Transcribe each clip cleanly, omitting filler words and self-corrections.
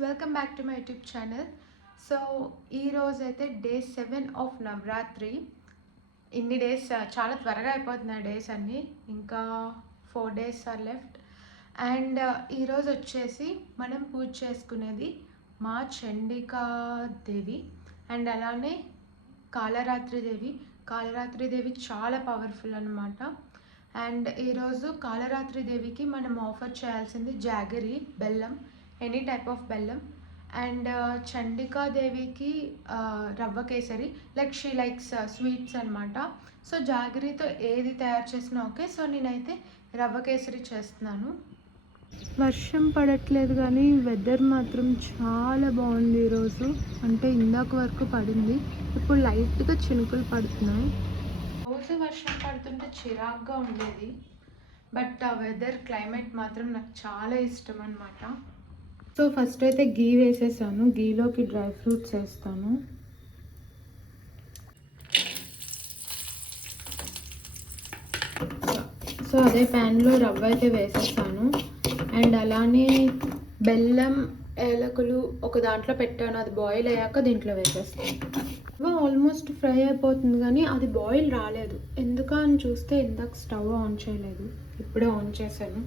Welcome back to my YouTube channel. So ఈరోజు అయితే day 7 of Navratri. ఇన్ని డేస్ చాలా త్వరగా అయిపోతున్నాయి డేస్ అన్నీ. ఇంకా 4 డేస్ ఆర్ లెఫ్ట్. అండ్ ఈరోజు వచ్చేసి మనం పూజ చేసుకునేది మా చండికాదేవి అండ్ అలానే కాళరాత్రిదేవి చాలా పవర్ఫుల్ అనమాట. అండ్ ఈరోజు కాళరాత్రిదేవికి మనం ఆఫర్ చేయాల్సింది జాగరి బెల్లం, ఎనీ టైప్ ఆఫ్ బెల్లం. అండ్ చండికాదేవికి రవ్వ kesari, like she likes sweets అనమాట. సో జాగరితో ఏది తయారు చేసినా ఓకే. సో నేనైతే రవ్వ కేసరి చేస్తున్నాను. వర్షం పడట్లేదు కానీ వెదర్ మాత్రం చాలా బాగుంది ఈరోజు. అంటే ఇందాక వరకు పడింది, ఇప్పుడు లైట్గా చినుకులు పడుతున్నాయి. రోజు వర్షం పడుతుంటే చిరాగ్గా ఉండేది, బట్ ఆ వెదర్ క్లైమేట్ మాత్రం నాకు చాలా ఇష్టం అనమాట. సో ఫస్ట్ అయితే గీ వేసేసాను, గీలోకి డ్రై ఫ్రూట్స్ వేస్తాను. సో అదే ప్యాన్లో రవ్వ అయితే వేసేసాను. అండ్ అలానే బెల్లం, ఏలకులు ఒక దాంట్లో పెట్టాను, అది బాయిల్ అయ్యాక దీంట్లో వేసేస్తాను. ఆల్మోస్ట్ ఫ్రై అయిపోతుంది కానీ అది బాయిల్ రాలేదు. ఎందుకు అని చూస్తే ఇందాక స్టవ్ ఆన్ చేయలేదు, ఇప్పుడే ఆన్ చేశాను.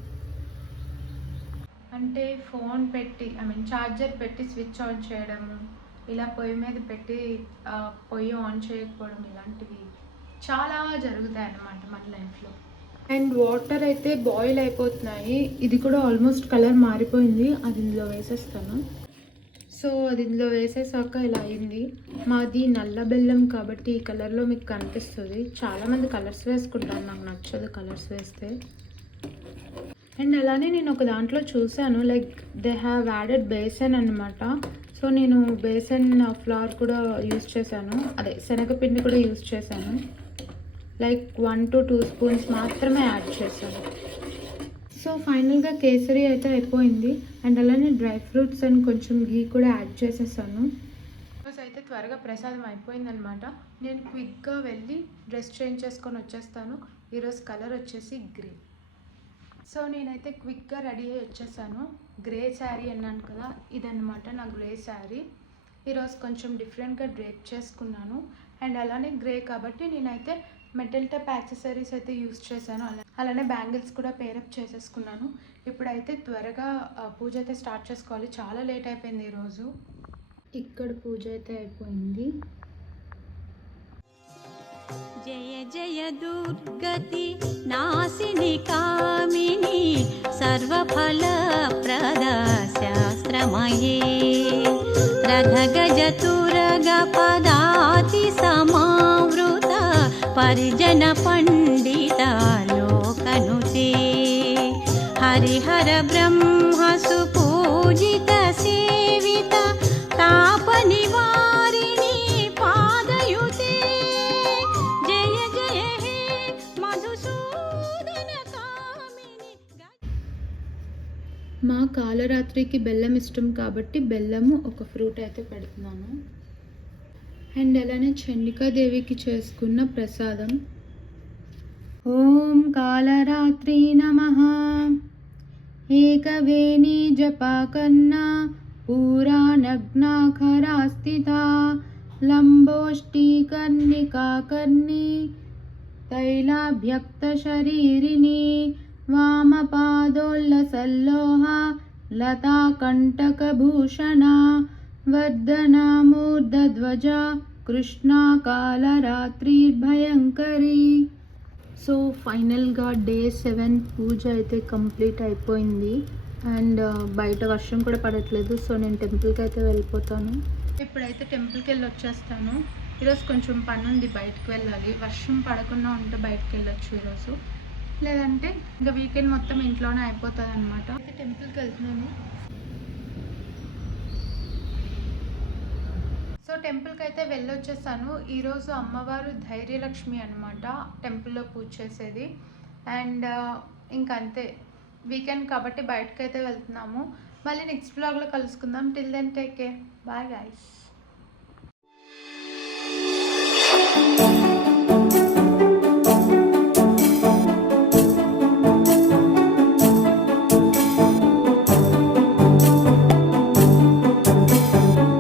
అంటే ఫోన్ పెట్టి ఛార్జర్ పెట్టి స్విచ్ ఆన్ చేయడము, ఇలా పొయ్యి మీద పెట్టి పొయ్యి ఆన్ చేయకపోవడం, ఇలాంటివి చాలా జరుగుతాయి అన్నమాట మన లైఫ్లో. అండ్ వాటర్ అయితే బాయిల్ అయిపోతున్నాయి, ఇది కూడా ఆల్మోస్ట్ కలర్ మారిపోయింది. అది ఇందులో వేసేస్తాను. సో అది ఇందులో వేసేసాక ఇలా అయింది. మాది నల్ల బెల్లం కాబట్టి ఈ కలర్లో మీకు కనిపిస్తుంది. చాలామంది కలర్స్ వేసుకుంటారు, నాకు నచ్చదు కలర్స్ వేస్తే. అండ్ అలానే నేను ఒక దాంట్లో చూసాను, like they have added besan అనమాట. సో నేను బేసన్ ఫ్లవర్ కూడా యూస్ చేశాను, అదే శనగపిండి కూడా యూస్ చేశాను. లైక్ 1 to 2 స్పూన్స్ మాత్రమే యాడ్ చేశాను. సో ఫైనల్గా కేసరి అయితే అయిపోయింది. అండ్ అలానే డ్రై ఫ్రూట్స్ అండ్ కొంచెం ఘీ కూడా యాడ్ చేసేసాను. ఈరోజు అయితే త్వరగా ప్రసాదం అయిపోయిందనమాట. నేను క్విక్గా వెళ్ళి డ్రెస్ చేంజ్ చేసుకొని వచ్చేస్తాను. ఈరోజు కలర్ వచ్చేసి గ్రే. సో నేనైతే క్విక్గా రెడీ అయ్యి వచ్చేసాను. గ్రే శారీ అన్నాను కదా, ఇదన్నమాట నా గ్రే శారీ. ఈరోజు కొంచెం డిఫరెంట్గా డ్రేప్ చేసుకున్నాను. అండ్ అలానే గ్రే కాబట్టి నేనైతే మెటల్ టైప్ యాక్సెసరీస్ అయితే యూస్ చేశాను. అలానే బ్యాంగిల్స్ కూడా పేరప్ చేసేసుకున్నాను. ఇప్పుడైతే త్వరగా పూజ అయితే స్టార్ట్ చేసుకోవాలి, చాలా లేట్ అయిపోయింది ఈరోజు. ఇక్కడ పూజ అయితే అయిపోయింది. జయ జయ దుర్గతి నాశిని కామిని సర్వఫల ప్రద శాస్త్రమయే రథగజ తురగ పదాతి సమావృత పరిజన పండిత లోకనుతే హరిహర బ్రహ్మ సుపూజిత సేవిత తాప నివారిణి పాదయుతే జయ జయ హే మధుసూదన కామిని. మా కాళరాత్రికి బెల్లం ఇష్టం కాబట్టి బెల్లము ఒక ఫ్రూట్ అయితే పెడుతున్నాను. అండ్ అలానే చండికాదేవికి చేసుకున్న ప్రసాదం. ఓం కాళరాత్రి నమః. ఏకవేణి జపాకన్నా పూరా నగ్నాఖరా స్థితా లంబోష్టికర్ణికాకర్ణి తైలాభ్యక్త శరీరిణి వామపాదోల్లసల్లోహ లతా కంటకభూషణ వర్ధనామూర్ధధ్వజ కృష్ణా కాళరాత్రి భయంకరి. సో ఫైనల్గా డే 7 పూజ అయితే కంప్లీట్ అయిపోయింది. అండ్ బయట వర్షం కూడా పడట్లేదు. సో నేను టెంపుల్కి అయితే వెళ్ళిపోతాను. ఇప్పుడైతే టెంపుల్కి వెళ్ళి వచ్చేస్తాను. ఈరోజు కొంచెం పని ఉంది, బయటకు వెళ్ళాలి. వర్షం పడకుండా ఉంటే బయటకు వెళ్ళొచ్చు ఈరోజు, లేదంటే ఇంకా వీకెండ్ మొత్తం ఇంట్లోనే అయిపోతుంది అనమాట. అయితే టెంపుల్కి వెళ్తున్నాను. సో టెంపుల్కి అయితే వెళ్ళొచ్చేసాను. ఈరోజు అమ్మవారు ధైర్యలక్ష్మి అనమాట టెంపుల్లో పూజ చేసేది. అండ్ ఇంకంతే, వీకెండ్ కాబట్టి బయటకు అయితే వెళ్తున్నాము. మళ్ళీ నెక్స్ట్ వ్లాగ్లో కలుసుకుందాం. Till then take care, bye guys.